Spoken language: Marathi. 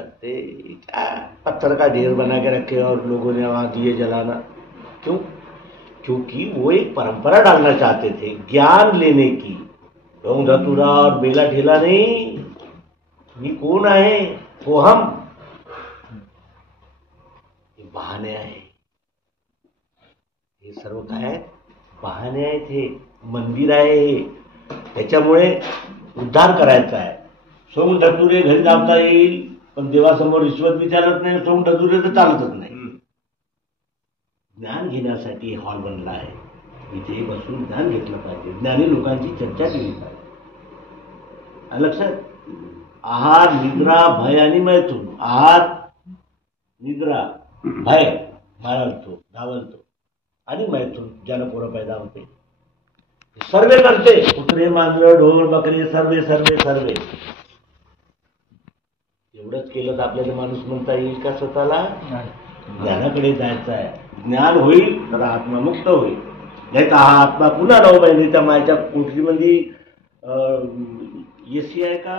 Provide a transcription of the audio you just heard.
करते, क्या पत्थर का ढेर बना के रखे और लोगों ने वहां दिए जलाना। क्यों? क्योंकि वो एक परंपरा डालना चाहते थे ज्ञान लेने की। ढोंग धतुरा और बेला ठेला नहीं, मी कोण आहे वो हम, हे बहाणे आहे, हे सर्व काय आहेत? बहाणे आहेत, हे मंदिर आहे हे, त्याच्यामुळे उद्धार करायचा आहे। सोंग धतुरे घरी लावता येईल, पण देवासमोर रिश्वत बी चालत नाही, सोंग धतुरे तर चालतच नाही। ज्ञान घेण्यासाठी हॉल बनला आहे, इथे बसून ज्ञान घेतलं पाहिजे, ज्ञानी लोकांची चर्चा केली पाहिजे। लक्षात, आहार निद्रा भय आणि मैथून, आहार निद्रा भय बाळगतो धावलतो आणि मैथून ज्यानं पोरं पैदा होते, सर्वे करते, कुत्रे मांजरं ढोर बकरे सर्वे सर्वे सर्वे। एवढंच केलं तर आपल्याला माणूस म्हणता येईल का स्वतःला? ज्ञानाकडे जायचं आहे, ज्ञान होईल तर आत्मा मुक्त होईल, नाही तर हा आत्मा पुन्हा 9 महिने त्या मायच्या कोठरीमध्ये एसी आहे का?